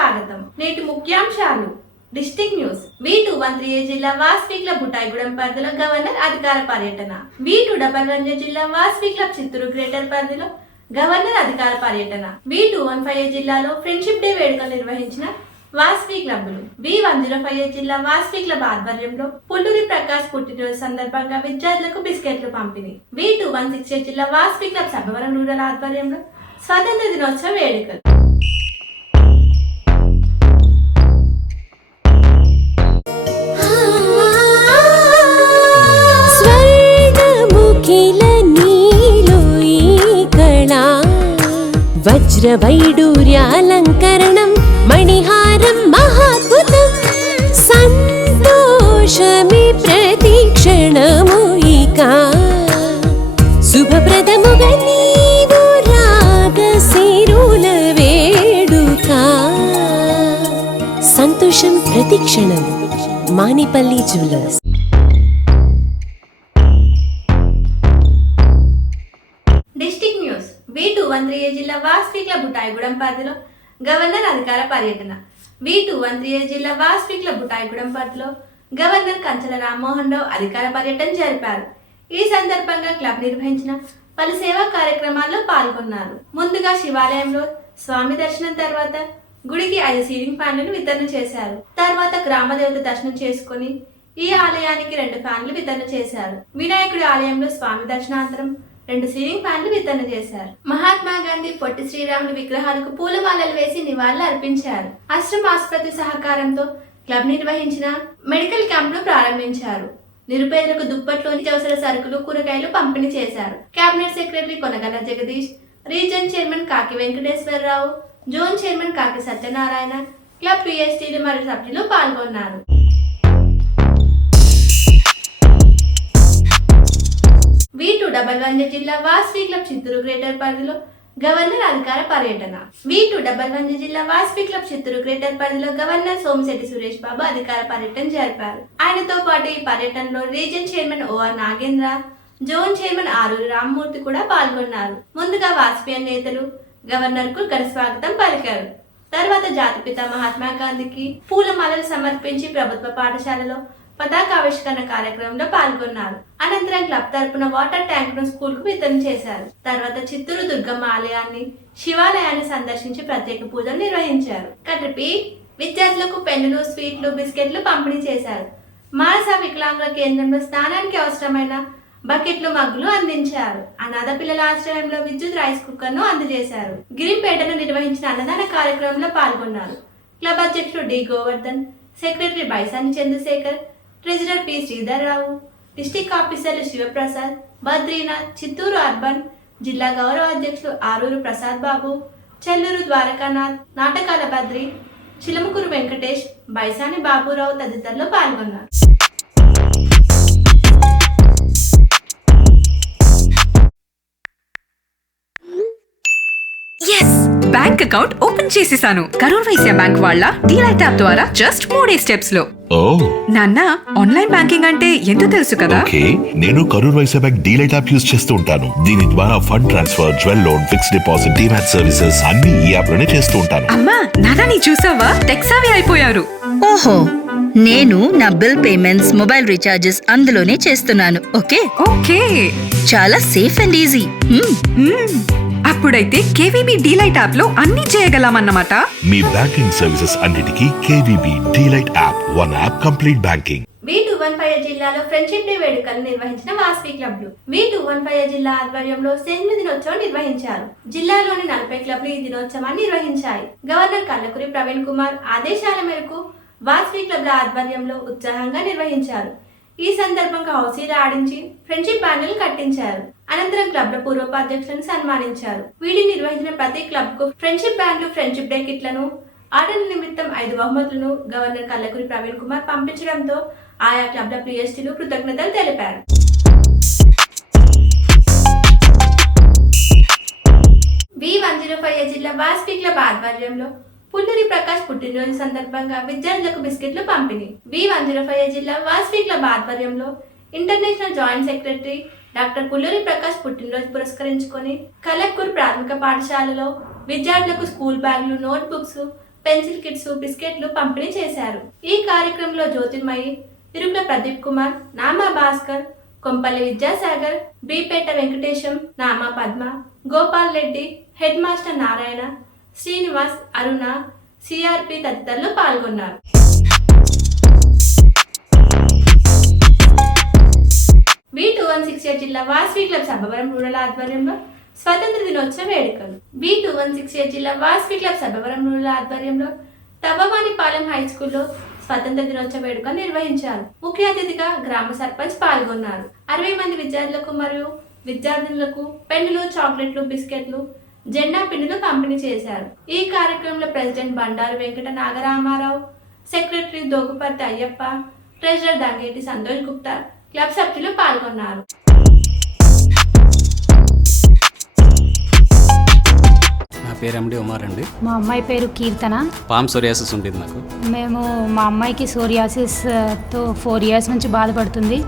స్వాగతం. నేటి ముఖ్యాంశాలు. District news. V213 జిల్లా వాసవి క్లబ్ బుటాయిగూడెం పరిధిలో గవర్నర్ అధికార పర్యటన. V211 జిల్లా వాసవి క్లబ్ చిత్తూరు గ్రేటర్ పరిధిలో గవర్నర్ అధికార పర్యటన. V215 జిల్లాలో ఫ్రెండ్షిప్ డే వేడుకలు నిర్వహించిన వాసవి క్లబ్లు. V105 జిల్లా వాసవి క్లబ్ ఆధ్వర్యంలో పుల్లూరి ప్రకాష్ పుట్టినరోజు సందర్భంగా విద్యార్థులకు బిస్కెట్లు పంపిణీ. V216 జిల్లా వాసవి క్లబ్ సభవరం రూరల్ ఆధ్వర్యంలో స్వాతంత్ర దినోత్సవ వేడుకలు. వజ్రవైడూర్యాలంకరణం మణిహారం మహాద్భుతం సంతోషమే ప్రతిక్షణము ఇక శుభప్రదముగా నీవు రాగసిరుల వేడుక సంతోషం ప్రతిక్షణం. మానిపల్లి జ్యువెలర్స్. V213 జిల్లా వాసవి క్లబ్ బుటాయిగూడెం పరిధిలో గవర్నర్ అధికార పర్యటన. V213 జిల్లా వాసవి క్లబ్ బుటాయిగూడెం పరిధిలో గవర్నర్ కంచల రామ్మోహన్ రావు అధికార పర్యటన జరిపారు. ఈ సందర్భంగా క్లబ్ నిర్వహించిన పలు సేవా కార్యక్రమాల్లో పాల్గొన్నారు. ముందుగా శివాలయంలో స్వామి దర్శనం తర్వాత గుడికి 5 సీలింగ్ ఫ్యాన్లను వితరణ చేశారు. తర్వాత గ్రామదేవత దర్శనం చేసుకుని ఈ ఆలయానికి 2 ఫ్యాన్లు వితరణ చేశారు. వినాయకుడి ఆలయంలో స్వామి దర్శనాంతరం 2 సీలింగ్ ఫ్యాన్లు వితరణ చేశారు. మహాత్మా గాంధీ పొట్టి శ్రీరాములు విగ్రహాలకు పూలమాలలు వేసి నివాళులు అర్పించారు. ఆశ్రమ ఆసుపత్రి సహకారంతో క్లబ్ నిర్వహించిన మెడికల్ క్యాంపును ప్రారంభించారు. నిరుపేదలకు దుప్పట్లు, నిత్యావసర సరుకులు, కూరగాయలు పంపిణీ చేశారు. Cabinet secretary Konagala Jagadish, region chairman Kaki Venkateswararao, zone chairman కాకి సత్యనారాయణ, క్లబ్ పిఎస్టీలు మరియు సభ్యులు పాల్గొన్నారు. V211 జిల్లా వాసవి క్లబ్ చిత్తూరు గ్రేటర్ పరిధిలో గవర్నర్ అధికార పర్యటన. V211 జిల్లా వాసవి క్లబ్ చిత్తూరు గ్రేటర్ పరిధిలో గవర్నర్ సోమిశెట్టి సురేష్ బాబు అధికార పర్యటన జరిపారు. ఆయనతో పాటు ఈ పర్యటనలో region chairman O R Nagendra, zone chairman Aruri Rammurthy కూడా పాల్గొన్నారు. ముందుగా వాసవి నేతలు గవర్నర్ కు ఘన స్వాగతం పలికారు. తర్వాత జాతిపిత మహాత్మా గాంధీకి పూలమాలలు సమర్పించి ప్రభుత్వ పాఠశాలలో పతాకావిష్కరణ కార్యక్రమంలో పాల్గొన్నారు. అనంతరం క్లబ్ తరపున వాటర్ ట్యాంక్ ను స్కూల్ కు వితరణ చేశారు. తర్వాత చిత్తూరు దుర్గమ్మ ఆలయాన్ని, శివాలయాన్ని సందర్శించి ప్రత్యేక పూజలు నిర్వహించారు. కట్రిపి విద్యార్థులకు పెన్నులు, స్వీట్లు, బిస్కెట్లు పంపిణీ చేశారు. మానస వికలాంగుల కేంద్రంలో స్నానానికి అవసరమైన బకెట్లు, మగ్గులు అందించారు. అనాథ పిల్లల ఆశ్రయంలో విద్యుత్ రైస్ కుక్కర్ ను అందజేశారు. గిరిపేటను నిర్వహించిన అన్నదాన కార్యక్రమంలో పాల్గొన్నారు. క్లబ్ అధ్యక్షుడు D Govardhan, secretary Baisani Chandrashekar, treasurer P Sridharrao, district ఆఫీసర్లు శివప్రసాద్, బద్రీనాథ్, చిత్తూరు అర్బన్ జిల్లా గౌరవ అధ్యక్షులు ఆరూరు ప్రసాద్ బాబు, చెల్లూరు ద్వారకానాథ్, నాటకాల బద్రి, చిలముకూరు వెంకటేష్, బైసాని బాబురావు తదితరులు పాల్గొన్నారు. బ్యాంక్ అకౌంట్ ఓపెన్ చేసేసాను. కరూర్ వైశ్య బ్యాంక్ వాళ్ళ డీలైట్ యాప్ ద్వారా జస్ట్ 3 స్టెప్స్ లో. నాన్న, ఆన్లైన్ బ్యాంకింగ్ అంటే ఎంతో తెలుసు కదా. ఓకే, నేను Karur Vysya bank DeLight app use చేస్తూ ఉంటాను. దీని ద్వారా fund transfer, jewel loan, fixed deposit, demat services అన్ని ఈ యాప్ లోనే చేస్తూ ఉంటాను. అమ్మా, నాన్న నీ చూసావా, టెక్ సావి అయిపోయారు. ఓహో, నేను నా బిల్ పేమెంట్స్, మొబైల్ రీఛార్జెస్ అందులోనే చేస్తున్నాను. ఓకే ఓకే, చాలా సేఫ్ అండ్ ఈజీ. అప్పుడైతే కేవీబీ డీలైట్ యాప్ లో అన్ని చేయగలమన్నమాట. మీ బ్యాంకింగ్ సర్వీసెస్ అన్నిటికీ KVB DeLight app. One app complete banking. V215 జిల్లాలో ఫ్రెండ్షిప్ డే వేడుకలు నిర్వహించిన వాసవి క్లబ్లు. V215 జిల్లా ఆధ్వర్యంలో స్నేహితుల దినోత్సవం నిర్వహించారు. జిల్లాలోని 40 క్లబ్లు ఈ దినోత్సవాన్ని నిర్వహించాయి. గవర్నర్ కల్లకురి ప్రవీణ్ కుమార్ ఆదేశాల మేరకు వాసవి క్లబ్ల ఆధ్వర్యంలో ఉత్సాహంగా నిర్వహించారు. ఈ సందర్భంగా హౌసీలు ఆడించి ఫ్రెండ్షిప్ బ్యానర్లు కట్టించారు. అనంతరం క్లబ్ల పూర్వోపాధ్యక్షులను సన్మానించారు. వీటిని నిర్వహించిన ప్రతి క్లబ్ కు ఫ్రెండ్షిప్ బ్యాండ్లు, ఫ్రెండ్షిప్ డే కిట్లను, ఆటల నిమిత్తం 5 బహుమతులను గవర్నర్ కల్లకురి ప్రవీణ్ కుమార్ పంపించడంతో ఆయా క్లబ్ల పిఎస్టీలు కృతజ్ఞతలు తెలిపారు. V105 జిల్లా వాసవి క్లబ్ ఆధ్వర్యంలో పుల్లూరి ప్రకాష్ పుట్టినరోజు సందర్భంగా విద్యార్థులకు బిస్కెట్లు పంపిణీ. V105 జిల్లా వాసవి క్లబ్ ఆధ్వర్యంలో international joint secretary doctor Pulluri Prakash పుట్టినరోజు పురస్కరించుకొని కలెక్కూర్ ప్రాథమిక పాఠశాలలో విద్యార్థులకు స్కూల్ బ్యాగులు, నోట్ బుక్స్, పెన్సిల్ కిట్స్, బిస్కెట్లు పంపిణీ చేశారు. ఈ కార్యక్రమంలో జ్యోతిర్మయి, ఇరుకుల ప్రదీప్ కుమార్, నామా భాస్కర్, కొంపల్లి విద్యాసాగర్, బీపేట వెంకటేశం, నామా పద్మ, గోపాల్ రెడ్డి, హెడ్ మాస్టర్ నారాయణ, శ్రీనివాస్, అరుణ, సిఆర్పి తదితరులు పాల్గొన్నారు. V2168 జిల్లా వాసవి క్లబ్ సభవరం రూరల్ ఆధ్వర్యంలో స్వతంత్ర దినోత్సవ వేడుకలు. V2168 జిల్లా వాసవి క్లబ్ సభవరం రూరల్ ఆధ్వర్యంలో తవ్వవానిపాలెం హై స్కూల్లో స్వతంత్ర దినోత్సవ వేడుకలు నిర్వహించారు. ముఖ్య అతిథిగా గ్రామ సర్పంచ్ పాల్గొన్నారు. 60 మంది విద్యార్థులకు మరియు విద్యార్థినులకు పెన్నులు, చాక్లెట్లు, బిస్కెట్లు, జెండా పిన్నులు పంపిణీ చేశారు. ఈ కార్యక్రమంలో president Bandaru Venkata Nagaramarao, secretary Doguparthi Ayyappa, treasurer Dangeti Santosh Gupta, club సభ్యులు పాల్గొన్నారు. నా పేరు ఎండి ఉమార్ అండి. మా అమ్మాయి పేరు కీర్తన. పామ్ సోరియాసిస్ ఉంటుంది నాకు. మా అమ్మాయికి సోరియాసిస్తో 4 years నుంచి బాధపడుతుంది.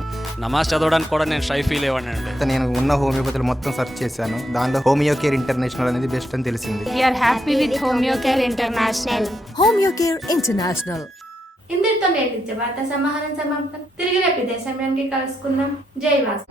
నమాజ్ చదవడానికి కూడా నేను షై ఫీల్ అయ్యానండి. నేను ఉన్న హోమియోపతిలో మొత్తం సెర్చ్ చేశాను. దానిలో హోమియో కేర్ ఇంటర్నేషనల్ అనేది బెస్ట్ అని తెలిసింది. We are happy with Homeo Care International. Homeo Care International. ఇందరితో నేటి వార్తా సమాహారం సమాప్తం. తిరిగి రేపు ఇదే సమయానికి కలుసుకుందాం. జై వాసు.